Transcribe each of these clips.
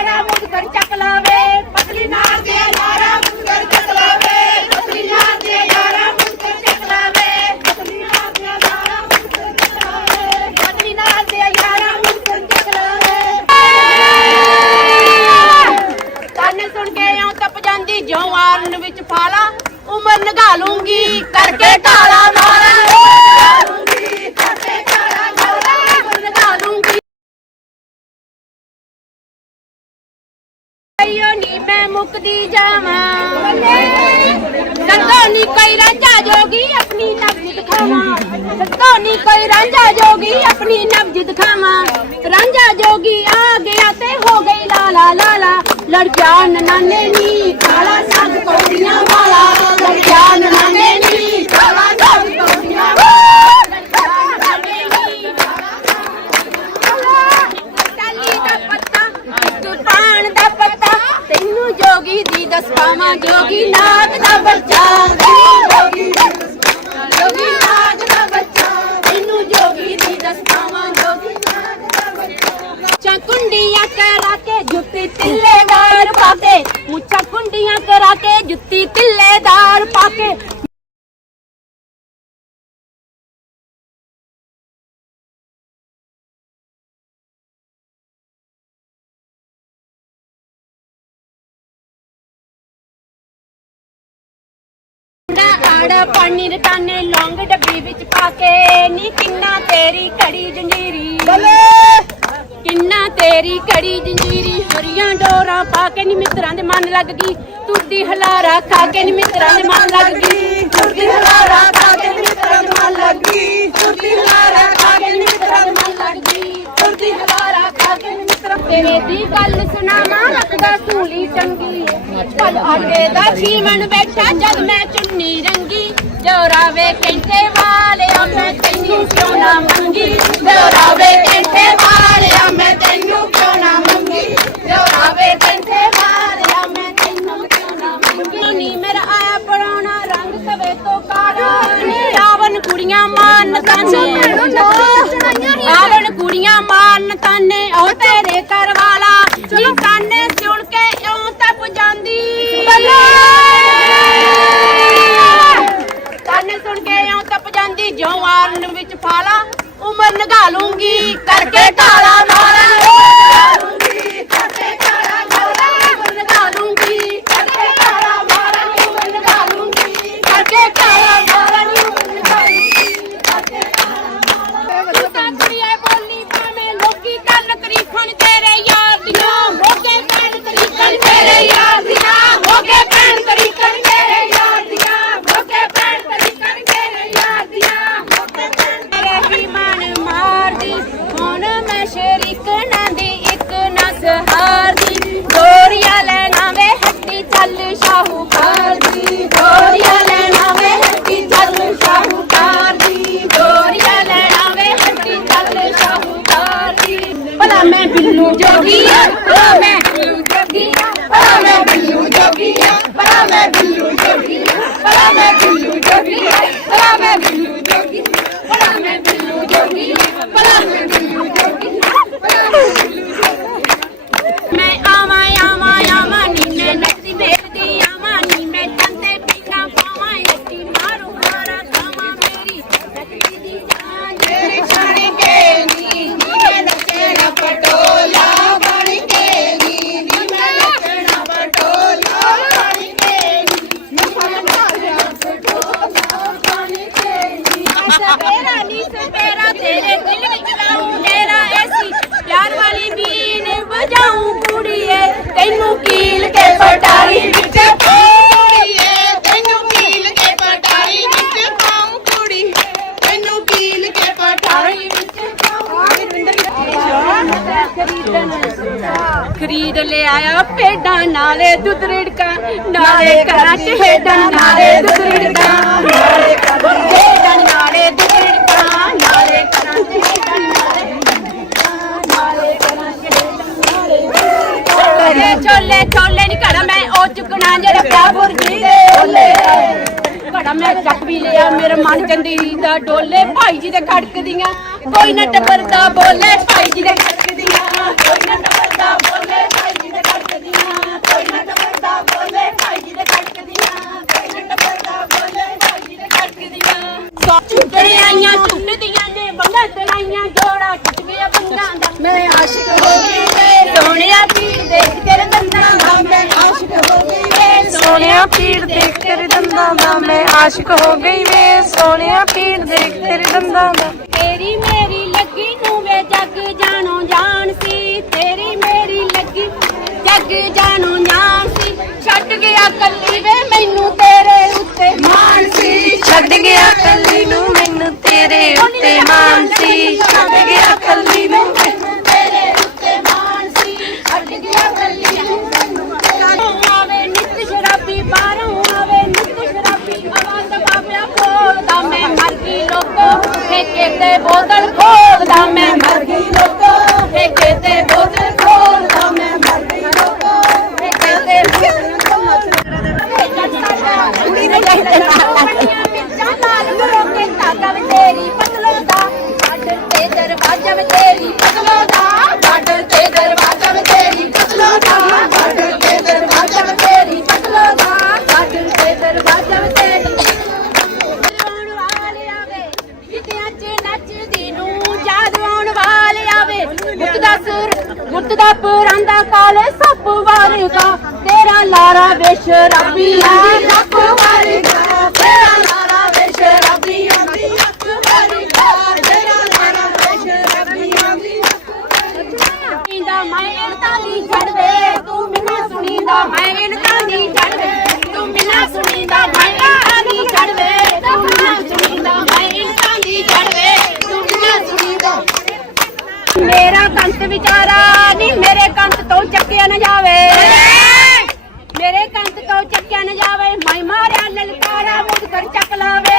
ਯਾਰਾ ਮੁੰਦਰ ਚੱਕ ਲਾਵੇ। ਪਤਲੀ ਨਾਰ ਦੇ ਯਾਰਾ ਮੁੰਦਰ ਚੱਕ ਲਾਵੇ। ਪਤਲੀ ਨਾਰ ਦੇ ਯਾਰਾ ਮੁੰਦਰ ਚੱਕ ਲਾਵੇ। ਪਤਲੀ ਨਾਰ ਦੇ ਯਾਰਾ ਮੁੰਦਰ ਚੱਕ ਲਾਵੇ। ਪਤਲੀ ਨਾਰ ਦੇ ਯਾਰਾ ਮੁੰਦਰ ਚੱਕ ਲਾਵੇ। ਤਾਨੇ ਸੁਣ ਕੇ ਆਉਂ ਤਪ ਜਾਂਦੀ, ਜਿਉਂ ਆਰਨ ਵਿੱਚ ਫਾਲਾ। ਉਮਰ ਨਗਾ ਲੂੰਗੀ, ਕਰਕੇ ਕਾਲਾ ਮੈਂ ਜਾਵਾਂ। ਲੱਤੋਂ ਨੀ ਕੋਈ ਰਾਂਝਾ ਜੋਗੀ ਆਪਣੀ ਨਬਜ਼ ਦਿਖਾਵਾਂ ਲੱਤੋਂ ਨੀ ਕੋਈ ਰਾਂਝਾ ਜੋਗੀ ਆਪਣੀ ਨਬਜ਼ ਦਿਖਾਵਾਂ ਦਸਤਾਵਾਂ ਨਾਗ ਦਾ ਬੱਚਾ ਤੈਨੂੰ ਜੋਗੀ ਨਾਗ ਦਾ ਬੱਚਾ ਤੈਨੂੰ ਜੋਗੀ ਦੀ ਦਸਤਾਵਾਂ ਜੋਗੀ ਨਾਗ ਦਾ ਬੱਚਾ ਮੁੱਛਾਂ ਕਰਾ ਕੇ ਜੁੱਤੀ ਤਿੱਲੇਦਾਰ ਪਾ ਕੇ। ਮੁੱਛਾਂ ਕੁੰਡੀਆਂ ਕਰਾ ਕੇ ਜੁੱਤੀ ਤਿੱਲੇਦਾਰ ਪਾ ਕੇ ਆੜਾ ਪਾਣੀ ਰਟਾਨੇ ਲੌਂਗ ਡੱਬੀ ਵਿੱਚ ਪਾ ਕੇ ਨੀ ਕਿੰਨਾ ਤੇਰੀ ਕੜੀ ਜੰਜੀਰੀ। ਕਿੰਨਾ ਤੇਰੀ ਕੜੀ ਜੰਜੀਰੀ ਹਰੀਆਂ ਡੋਰਾਂ ਪਾ ਕੇ ਨੀ ਮਿੱਤਰਾਂ ਦੇ ਮਨ ਲੱਗ ਗਈ ਤੁਰਦੀ ਹਲਾਰਾ ਖਾ ਕੇ ਨੀ ਮਿੱਤਰਾਂ ਦੇ ਮਨ ਲੱਗ ਗਈ ਤੁਰਦੀ ਹਲਾਰਾ ਖਾ ਕੇ ਨੀ ਮਿੱਤਰਾਂ ਦੇ ਮਨ ਲੱਗ ਗਈ ਤੁਰਦੀ ਹਲਾਰਾ ਖਾ ਕੇ ਨੀ ਮਿੱਤਰਾਂ ਦੇ ਮਨ ਲੱਗ ਗਈ ਤੁਰਦੀ ਹਲਾਰਾ ਖਾ ਕੇ ਤੇਰੇ ਦੀ ਗੱਲ ਸੁਣਾਵਾਂ, ਰੱਖਦਾ ਸੂਲੀ ਚੰਗੀ। ਪਲ ਆਟੇ ਦਾ ਛੀਵਣ ਬੈਠਾ ਜਦ ਮੈਂ ਚੁੰਨੀ ਰੰਗੀ। ਜੋਰਾਵੇ ਕੈਂਠੇ ਵਾਲਿਆ, ਮੈਂ ਤੈਨੂੰ ਕਿਉਂ ਨਾ ਮੰਗੀ? ਜੋਰਾਵੇ ਕੈਂਠੇ ਵਾਲਿਆ, ਮੈਂ ਤੈਨੂੰ ਕਿਉਂ ਨਾ ਮੰਗੀ? ਜੋਰਾਵੇ ਕੈਂਠੇ ਵਾਲਿਆ, ਮੈਂ ਤੈਨੂੰ ਕਿਉਂ ਨਾ ਮੰਗੀ? ਨੀ ਮੇਰਾ ਆਇਆ ਪੜਾਉਣਾ ਰੰਗ ਸਵੇ ਤੋਂ ਕਾਲਾ, ਨੀ ਆਵਨ ਕੁੜੀਆਂ ਮਾਨ ਤਾਨੇ ਆਵਨ ਕੁੜੀਆਂ ਮਾਨ ਤਾਨੇ ਉਹ ਤੇਰੇ ਘਰ ਵਾਲਾ। ਨੀ ਤਾਨੇ ਸੁਣ ਕੇ ਇਉਂ ਤਪ ਜਾਂਦੀ ਤਾਨੇ ਸੁਣ ਕੇ ਇਉਂ ਤਪ ਜਾਂਦੀ ਜਿਉਂ ਆਰਨ ਵਿੱਚ ਫਾਲਾ, ਉਮਰ ਨਗਾ ਲੂੰਗੀ, ਕਰਕੇ ਕਾਲਾ ਸ਼ਾਹੂਕਾਰ ਦੀ ਗੋਰੀਆਂ ਲੈਣਾ ਵੇ ਹੱਟੀ ਚੱਲ ਸ਼ਾਹੂਕਾਰ ਦੀ ਗੋਰੀਆਂ ਲੈਣਾ ਵੇ ਹੱਟੀ ਚੱਲ ਸ਼ਾਹੂਕਾਰ ਦੀ ਭਲਾ ਮੈਂ ਬਿੱਲੂ ਜੋਗੀ ਭਲਾ ਮੈਂ ਨਾਲੇ ਦੁੱਧ ਰਿੜਕਾ ਨਾਲੇ ਘਰਾਂ ਚ ਨਾਲੇ ਦੁੱਧ ਰਿੜਕਾ ਨਾਲੇ ਹੇਡਾਂ ਨਾਲੇ ਦੁੱਧ ਰਿੜਕਾ ਨਾਲੇ ਘਰਾਂ ਚ ਨਾਲੇ ਘਰਾਂ ਚ ਛੋਲੇ ਛੋਲੇ ਨਹੀਂ ਘੜਾ ਮੈਂ ਉਹ ਚੁੱਕਣਾ ਜਿਹੜਾ ਪਿਆ ਬੁਰਜੀ। ਦੇ ਓਲੇ ਘੜਾ ਮੈਂ ਚੱਕ ਵੀ ਲਿਆ ਮੇਰੇ ਮਨ ਚੰਦੀ ਦਾ ਡੋਲੇ। ਭਾਈ ਜੀ ਦੇ ਖੜਕਦੀਆਂ ਕੋਈ ਨਾ ਟੱਬਰ ਦਾ ਬੋਲੇ ਭਾਈ ਜੀ ਦੇ ਖੜਕਦੀਆਂ ਕੋਈ ਨਾ ਟੱਬਰ ਦਾ ਬੋਲੇ ਭਾਈ ਜੀ ਦੇ ਤਲਾਈਆਂ ਟੁੱਟਦੀਆਂ ਨੇ ਬੰਗਾਂ ਤਲਾਈਆਂ ਜੋੜਾ ਟੁੱਟ ਗਿਆ ਬੰਗਾਂ ਦਾ ਮੈਂ ਆਸ਼ਿਕ ਹੋ ਗਈ ਵੇ ਸੋਹਣਿਆ ਪੀਰ ਦੇਖ ਤੇਰੇ ਦੰਦਾਂ ਦਾ ਮੈਂ ਆਸ਼ਿਕ ਹੋ ਗਈ ਵੇ ਸੋਹਣਿਆ ਪੀਰ ਦੇਖ ਤੇਰੇ ਦੰਦਾਂ ਦਾ ਮੈਂ ਆਸ਼ਿਕ ਹੋ ਗਈ ਵੇ ਸੋਹਣਿਆ ਪੀਰ ਦੇਖ ਤੇਰੇ ਦੰਦਾਂ ਦਾ। ਤੇਰੀ ਮੇਰੀ ਲੱਗੀ ਨੂੰ ਵੇ ਜੱਗ ਜਾਣੋ ਜਾਣ ਸੀ ਤੇਰੀ ਮੇਰੀ ਲੱਗੀ ਜੱਗ ਜਾਣੋ ਜਾਣ ਸੀ। ਛੱਡ ਗਿਆ ਕੱਲੀ ਵੇ ਮੈਨੂੰ ਤੇਰੇ ਉੱਤੇ। ਮਾਣ ਸੀ ਛੱਡ ਗਿਆ ਕੱਲੀ ਨੂੰ ਮੈਨੂੰ ਤੇਰੇ ਉੱਤੇ। ਮਾਣ ਦਾ ਪੁਰਾਂਦਾ ਕਾਲੇ ਸੱਪ ਵਰਗਾ। ਤੇਰਾ ਲਾਰਾ ਵੇਸ਼ ਸੱਪ ਵਰਗਾ। ਤੇਰਾ ਲਾਰਾ ਵੇਸ਼ ਰੱਬੀਆ ਸੱਪ ਵਰਗਾ। ਤੇਰਾ ਲਾਰਾ ਵੇਸ਼ ਰੱਬੀਆ ਸੁਣੀਂਦਾ ਮੈਂ ਇਨਤਾ ਦੀ ਛੱਡ ਤੂੰ ਬਿਨਾ ਸੁਣੀਂਦਾ ਮੈਂ ਇਨਤਾ ਦੀ ਛੱਡ ਤੂੰ ਬਿਨਾ ਸੁਣੀਂਦਾ ਮੈਂ ਇਨਤਾ ਦੀ ਛੱਡ ਦੇ ਤੂੰ ਬਿਨਾ ਸੁਣੀਂਦਾ ਮੈਂ ਇਨਤਾ ਦੀ ਛੱਡ ਦੇ ਤੂੰ ਬਿਨਾ ਸੁਣੀਂਦਾ ਮੇਰਾ ਕੰਤ ਵਿਚਾਰਾ ਨਹੀਂ ਮੇਰੇ ਕੰਤ ਤੋਂ ਚੱਕਿਆ ਨਾ ਜਾਵੇ। ਮੇਰੇ ਕੰਤ ਤੋਂ ਚੱਕਿਆ ਨਾ ਜਾਵੇ। ਮੈਂ ਮਾਰਿਆ ਲਲਕਾਰਾ ਮੁੱਢ ਕਰ ਚੱਕ ਲਾਵੇ।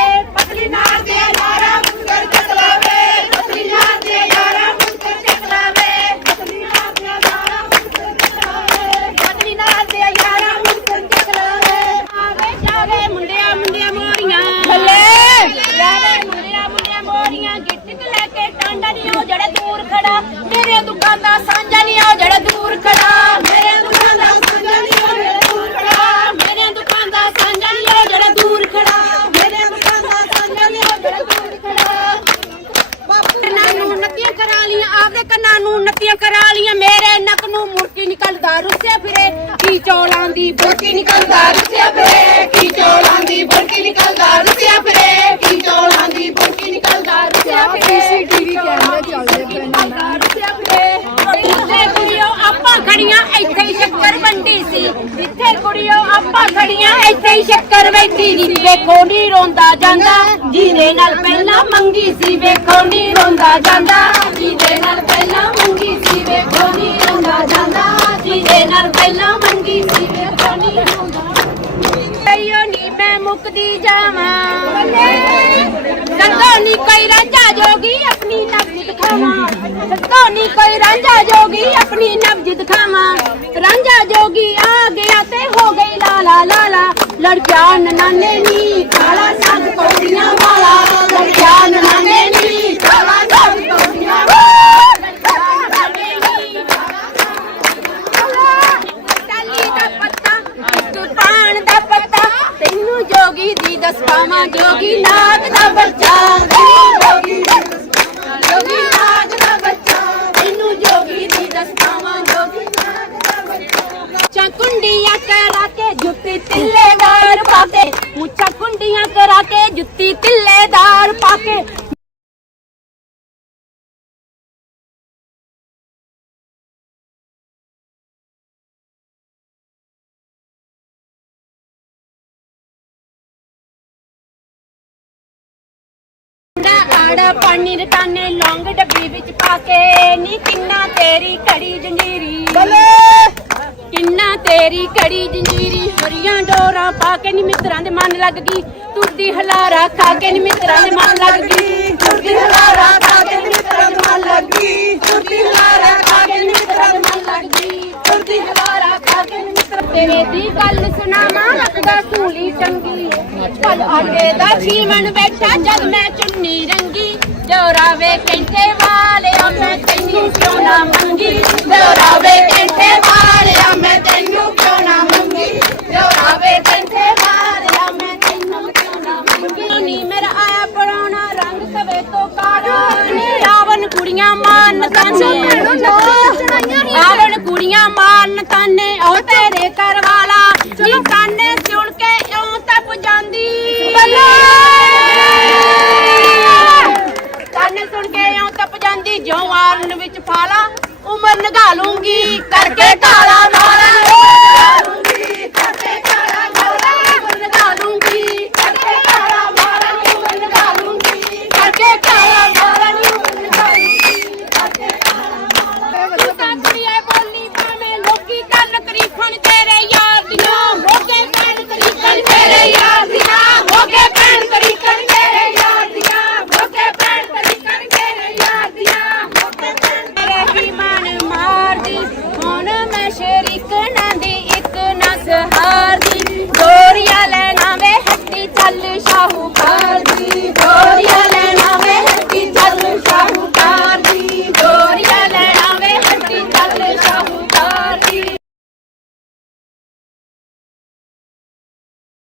ਖੜਾ, ਮੇਰੇ ਦੁਕਾਨ ਦਾ ਸਾਂਝਾ ਨਹੀਂ ਉਹ ਜਿਹੜਾ ਦੂਰ ਖੜਾ। ਮੇਰੇ ਦੁਕਾਨ ਦਾ ਸਾਂਝਾ ਨਹੀਂ ਉਹ ਜਿਹੜਾ ਦੂਰ ਖੜਾ। ਮੇਰੇ ਦੁਕਾਨ ਦਾ ਸਾਂਝਾ ਨਹੀਂ ਉਹ ਜਿਹੜਾ ਦੂਰ ਖੜਾ। ਮੇਰੇ ਦੁਕਾਨ ਦਾ ਸਾਂਝਾ ਨਹੀਂ ਉਹ ਜਿਹੜਾ ਦੂਰ ਖੜਾ। ਕੰਨਾਂ ਨੂੰ ਨੱਤੀਆਂ ਕਰਾ ਲੀਆਂ ਆਪਦੇ ਕੰਨਾਂ ਨੂੰ ਨੱਤੀਆਂ ਕਰਾ ਲੀਆਂ ਮੇਰੇ ਨੱਕ ਨੂੰ ਮੁਰਕੀ ਨਿਕਲਦਾ ਰੁੱਸਿਆ ਫਿਰੇ, ਕੀ ਚੌਲਾਂ ਦੀ ਬੁਰਕੀ ਨਿਕਲਦਾ ਰੁੱਸਿਆ ਫਿਰੇ, ਕੀ ਚੌਲਾਂ ਦੀ ਬੁਰਕੀ ਨਿਕਲਦਾ ਰੁੱਸਿਆ ਫਿਰੇ। ਆਪਾਂ ਇੱਥੇ ਹੀ ਸ਼ੱਕਰ ਵੰਡੀ ਸੀ। ਇੱਥੇ ਕੁੜੀਓ ਆਪਾਂ ਖੜੀਆਂ, ਇੱਥੇ ਹੀ ਸ਼ੱਕਰ ਵੰਡੀ ਸੀ। ਵੇਖੋ ਨੀ ਰੋਂਦਾ ਜਾਂਦਾ, ਜਿਹਦੇ ਨਾਲ ਪਹਿਲਾਂ ਮੰਗੀ ਸੀ। ਵੇਖੋ ਨੀ ਰੋਂਦਾ ਜਾਂਦਾ, ਜਿਹਦੇ ਨਾਲ ਪਹਿਲਾਂ ਮੰਗੀ ਸੀ। ਵੇਖੋ ਨੀ ਰੋਂਦਾ ਜਾਂਦਾ, ਜਿਹਦੇ ਨਾਲ ਪਹਿਲਾਂ ਮੰਗੀ ਸੀ। ਵੇਖੋ ਨੀ ਰੋਂਦਾ ਕਈਓ ਨੀ ਮੈਂ ਮੁੱਕਦੀ ਜਾਵਾਂ। ਸੱਤੋ ਨੀ ਕੋਈ ਰਾਂਝਾ ਜੋਗੀ ਆਪਣੀ ਨਬਜ਼ ਦਿਖਾਵਾਂ ਸੱਤੋ ਨੀ ਕੋਈ ਰਾਂਝਾ ਜੋਗੀ ਆਪਣੀ ਨਬਜ਼ ਜੋਗੀ ਆ ਗਿਆ ਤੇ ਹੋ ਗਈ ਲਾਲਾ ਲਾਲਾ ਲੜਕਿਆ ਨਨਾਨੇ ਨੀ ਕਾਲਾ ਸਾਗ ਕੌੜੀਆਂ ਵਾਲਾ। ਲੜਕਿਆ ਨਨਾਨੇ ਨੀ ਕਾਲਾ ਸਾਗ ਕੌੜੀਆਂ ਜੋਗੀ ਦੀ ਦਸਤਾਵਾਂ ਜੋਗੀ ਨਾਗ ਦਾ ਬੱਚਾ ਜੋਗੀ ਦੀ ਦਸਤਾਵਾਂ, ਨਾਗ ਦਾ ਬੱਚਾ ਤੈਨੂੰ ਜੋਗੀ ਦੀ ਦਸਤਾਵਾਂ ਕੁੰਡੀਆਂ ਕਰਾ ਕੇ ਜੁੱਤੀ ਤਿੱਲੇਦਾਰ ਪਾ ਕੇ। ਮੁੱਛਾਂ ਕੁੰਡੀਆਂ ਕਰਾ ਕੇ ਜੁੱਤੀ ਤਿੱਲੇਦਾਰ ਪਾ ਕੇ। ਆੜਾ ਪਾਣੀ ਰਟਾਨੇ ਲੌਂਗ ਡੱਬੀ ਵਿੱਚ ਪਾ ਕੇ। ਨੀ ਕਿੰਨਾ ਤੇਰੀ ਕੜੀ ਜੰਜੀਰੀ। ਕਿੰਨਾ ਤੇਰੀ ਕੜੀ ਜੰਜੀਰੀ, ਹਰੀਆਂ ਡੋਰਾਂ ਪਾ ਕੇ ਨੀ ਮਿੱਤਰਾਂ ਦੇ ਮਨ ਲੱਗ ਗਈ। ਤੁਰਦੀ ਹਲਾਰਾ ਖਾ ਕੇ ਨੀ ਮਿੱਤਰਾਂ ਦੇ ਮਨ ਲੱਗ ਗਈ। ਤੁਰਦੀ ਹਲਾਰਾ ਖਾ ਕੇ ਨੀ ਮਿੱਤਰਾਂ ਦੇ ਮਨ ਲੱਗ ਗਈ। ਤੁਰਦੀ ਹਲਾਰਾ ਖਾ ਕੇ ਨੀ ਮਿੱਤਰਾਂ ਦੇ ਮਨ ਲੱਗ ਗਈ। ਤੁਰਦੀ ਹਲਾਰਾ ਖਾ ਕੇ ਨੀ ਮਿੱਤਰਾਂ ਤੇਰੇ ਦੀ ਗੱਲ ਸੁਣਾਵਾਂ ਲੱਗਦਾ ਸੂਲੀ ਚੰਗੀ। ਪਲ ਆਟੇ ਦਾ ਛੀਵਣ ਬੈਠਾ ਜਦ ਮੈਂ ਚੁੰਨੀ ਰੰਗੀ। ਜੋਰਾਵੇ ਕੈਂਟੇ ਵਾਲਿਆ ਮੈਂ ਤੈਨੂੰ ਕਿਉਂ ਨਾ ਮੰਗੀ। ਜੋਰਾਵੇ ਕੈਂਟੇ ਵਾਲਿਆ ਕੁੜੀਆਂ ਮਾਰਨ ਤਨ ਇਸ਼ਤਿਹਾਰ ਦੀ ਗੋਰੀਆਂ ਲੈਣਾ ਵੇ ਹੱਟੀ ਚੱਲ ਸ਼ਾਹੂ